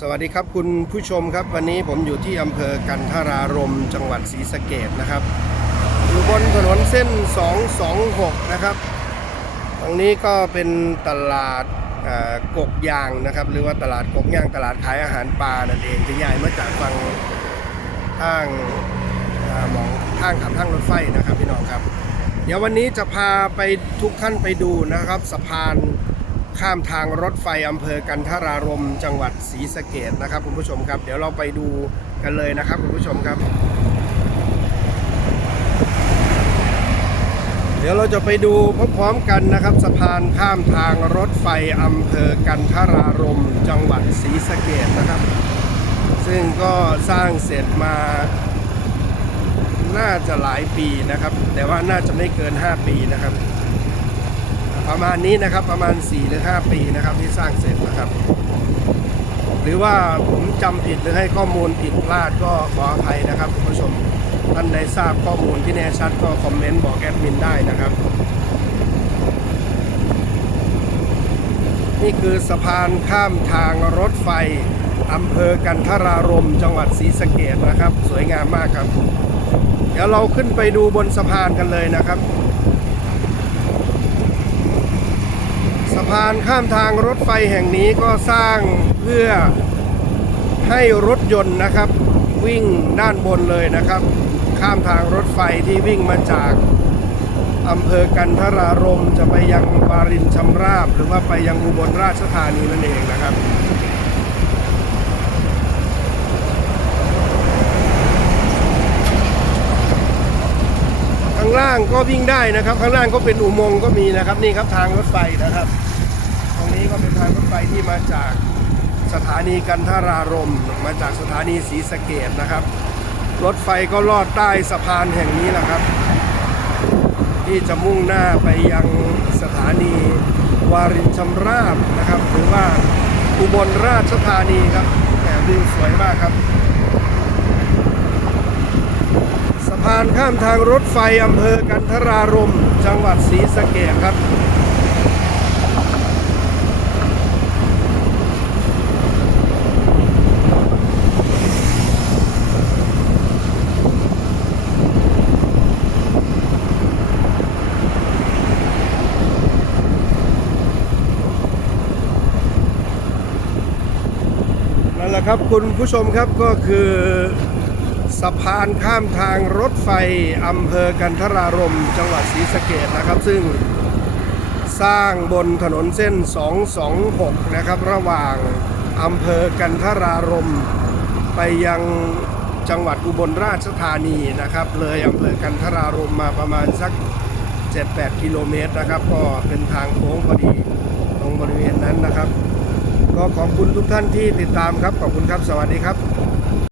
สวัสดีครับคุณผู้ชมครับ วันนี้ผมอยู่ที่อำเภอกันทรารมจังหวัดศรีสะเกดนะครับ อยู่บนถนนเส้น 226 นะครับ ตรงนี้ก็เป็นตลาดกกยางนะครับ หรือว่าตลาดกกยางตลาดขายอาหารปลานั่นเองจะใหญ่มาจากฝั่งทางอ่อหมองทางขับทางรถไฟนะครับพี่น้องครับ เดี๋ยววันนี้จะพาไปทุกท่านไปดูนะครับสะพาน ข้ามทางรถไฟอำเภอกันทรารมจังหวัดศรีสะเกดนะครับคุณผู้ชมครับ เดี๋ยวเราไปดูกันเลยนะครับคุณผู้ชมครับ เดี๋ยวเราจะไปดูพร้อมๆกันนะครับ สะพานข้ามทางรถไฟอำเภอกันทรารมจังหวัดศรีสะเกดนะครับ ซึ่งก็สร้างเสร็จมาน่าจะหลายปีนะครับ แต่ว่าน่าจะไม่เกิน 5 ปีนะครับ ประมาณนี้นะครับประมาณ 4 หรือ 5 ปีนะครับที่สร้างเสร็จนะครับ หรือว่าผมจำผิดหรือให้ข้อมูลผิดพลาดก็ขออภัยนะครับคุณผู้ชมท่านใดทราบข้อมูลที่แน่ชัดก็คอมเมนต์บอกแอดมินได้นะครับ นี่คือสะพานข้ามทางรถไฟอำเภอกันทรารมจังหวัดศรีสะเกดนะครับ สวยงามมากครับ เดี๋ยวเราขึ้นไปดูบนสะพานกันเลยนะครับ สะ พานข้ามทางรถไฟแห่งนี้ก็สร้างเพื่อให้รถยนต์นะครับ วิ่งด้านบนเลยนะครับ ข้ามทางรถไฟที่วิ่งมาจากอำเภอกันทรารมจะไปยังวารินชำราบ หรือว่าไปยังอุบลราชธานีนั่นเองนะครับข้างล่างก็วิ่งได้นะครับ ข้างล่างก็เป็นอุโมงค์ก็มีนะครับ นี่ครับทางรถไฟนะครับ นี้ก็เป็นทางรถไฟที่มาจากสถานีกันทารารมมาจากสถานีศรีสะเกดนะครับ รถไฟก็ลอดใต้สะพานแห่งนี้แหละครับ ที่จะมุ่งหน้าไปยังสถานีวารินชำราบนะครับ หรือว่าอุบลราชธานีครับแหมวิวสวยมากครับ สะพานข้ามทางรถไฟอำเภอกันทรารม จังหวัดศรีสะเกษครับ นะครับคุณผู้ชมครับก็คือสะพานข้ามทางรถไฟอำเภอกันทรารมจังหวัดศรีสะเกดนะครับ ซึ่งสร้างบนถนนเส้น 226 นะครับ ระหว่างอำเภอกันทรารมไปยังจังหวัดอุบลราชธานีนะครับ เลยอำเภอกันทรารมมาประมาณสัก 7-8 กิโลเมตรนะครับ ก็เป็นทางโค้งพอดี ขอขอบคุณทุกท่านที่ติดตามครับ ขอบคุณครับ สวัสดีครับ